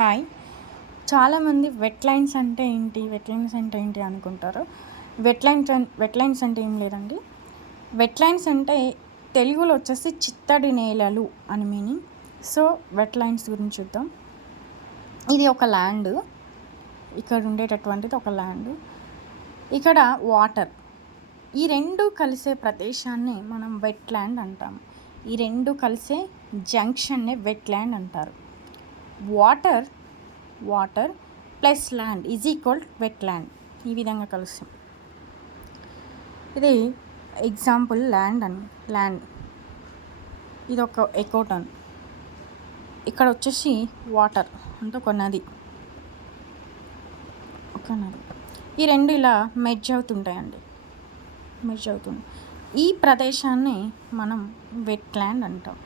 Hi! చాలామంది వెట్‌లైన్స్ అంటే ఏంటి? వెట్‌లైన్స్ అంటే ఏంటి అనుకుంటారు. వెట్‌లైన్స్ అంటే ఏం లేదండి. వెట్‌లైన్స్ అంటే తెలుగులో వచ్చేసి చిత్తడి నేలలు అని మీనింగ్. సో, వెట్‌లైన్స్ గురించి చూద్దాం. ఇది ఒక ల్యాండ్. ఇక్కడ ఉండేటటువంటిది ఒక ల్యాండ్. ఇక్కడ వాటర్. ఈ 2 కలిసే ప్రదేశాన్ని మనం వెట్‌ల్యాండ్ అంటాము. ఈ 2 కలిసే జంక్షన్‌ని వెట్‌ల్యాండ్ అంటారు. Water plus land is equal wetland. ఈ విధంగా కలుస్తాం. ఇది ఎగ్జాంపుల్ ల్యాండ్ ఇది ఒక ఎకోటన్. ఇక్కడ వచ్చేసి వాటర్ అంటే ఒక నది. ఈ 2 ఇలా మెర్జ్ అవుతుంటాయండి. ఈ ప్రదేశాన్ని మనం వెట్‌ల్యాండ్ అంటాం.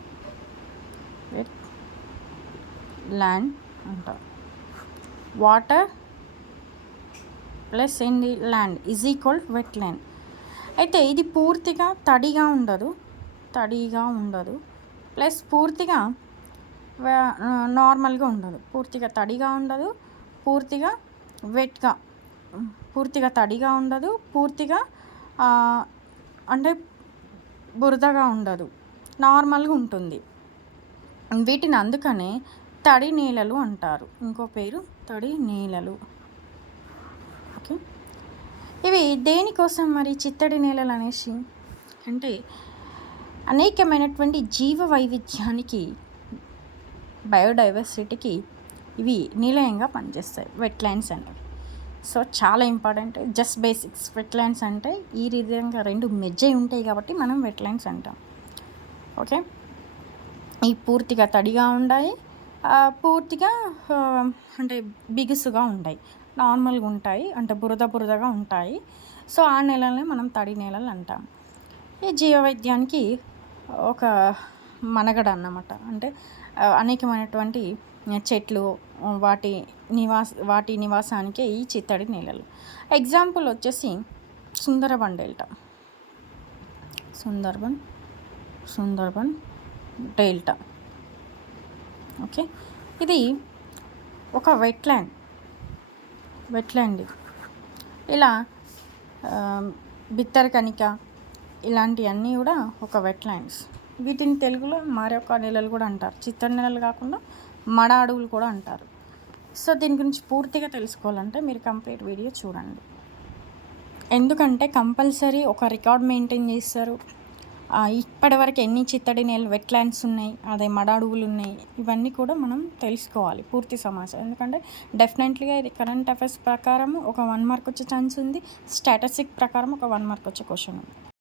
ల్యాండ్ అంటాం. వాటర్ ప్లస్ ఏంది ల్యాండ్ ఈజ్ ఈక్వల్ వెట్‌ల్యాండ్. అయితే ఇది పూర్తిగా తడిగా ఉండదు ప్లస్ పూర్తిగా నార్మల్గా ఉండదు. పూర్తిగా తడిగా ఉండదు, పూర్తిగా వెట్గా, పూర్తిగా తడిగా ఉండదు, పూర్తిగా అంటే బురదగా ఉండదు, నార్మల్గా ఉంటుంది. వీటిని అందుకనే తడి నేలలు అంటారు. ఇంకో పేరు తడి నేలలు. ఓకే, ఇవి దేనికోసం మరి చిత్తడి నేలలు అనేసి అంటే అనేకమైనటువంటి జీవ వైవిధ్యానికి, బయోడైవర్సిటీకి ఇవి నిలయంగా పనిచేస్తాయి వెట్‌ల్యాండ్స్ అనేవి. సో చాలా ఇంపార్టెంట్. Just basics. వెట్‌ల్యాండ్స్ అంటే ఈ విధంగా 2 మెర్జ్ అయి ఉంటాయి కాబట్టి మనం వెట్‌ల్యాండ్స్ అంటాం. ఓకే, ఈ పూర్తిగా తడిగా ఉంటాయి, పూర్తిగా అంటే బిగుసుగా ఉంటాయి, నార్మల్గా ఉంటాయి, అంటే బురదగా ఉంటాయి. సో ఆ నేలల్ని మనం తడి నేలలు అంటాం. ఈ జీవవైద్యానికి ఒక మనగడ అన్నమాట. అంటే అనేకమైనటువంటి చెట్లు, వాటి నివాసానికి ఈ చిత్తడి నేలలు. ఎగ్జాంపుల్ వచ్చేసి Sundarban delta. Sundarban delta. Okay, ఇది ఒక వెట్‌ల్యాండ్. ఇలా బిత్తరకనిక ఇలాంటివన్నీ కూడా ఒక వెట్‌ల్యాండ్స్. వీటిని తెలుగులో మరొక నేలలు కూడా అంటారు. చిత్తడి నేలలు కాకుండా మడ అడవులు కూడా అంటారు. సో దీని గురించి పూర్తిగా తెలుసుకోవాలంటే మీరు కంప్లీట్ వీడియో చూడండి. ఎందుకంటే కంపల్సరీ ఒక రికార్డ్ మెయింటైన్ చేస్తారు. ఇప్పటివరకు ఎన్ని చిత్తడి నేలలు వెట్‌ల్యాండ్స్ ఉన్నాయి, అదే మడ అడవులు ఉన్నాయి, ఇవన్నీ కూడా మనం తెలుసుకోవాలి పూర్తి సమాచారం. ఎందుకంటే డెఫినెట్లీగా ఇది కరెంట్ అఫైర్స్ ప్రకారం ఒక 1 మార్క్ వచ్చే ఛాన్స్ ఉంది, స్టాటిస్టిక్ ప్రకారం ఒక 1 మార్క్ వచ్చే క్వశ్చన్ ఉంది.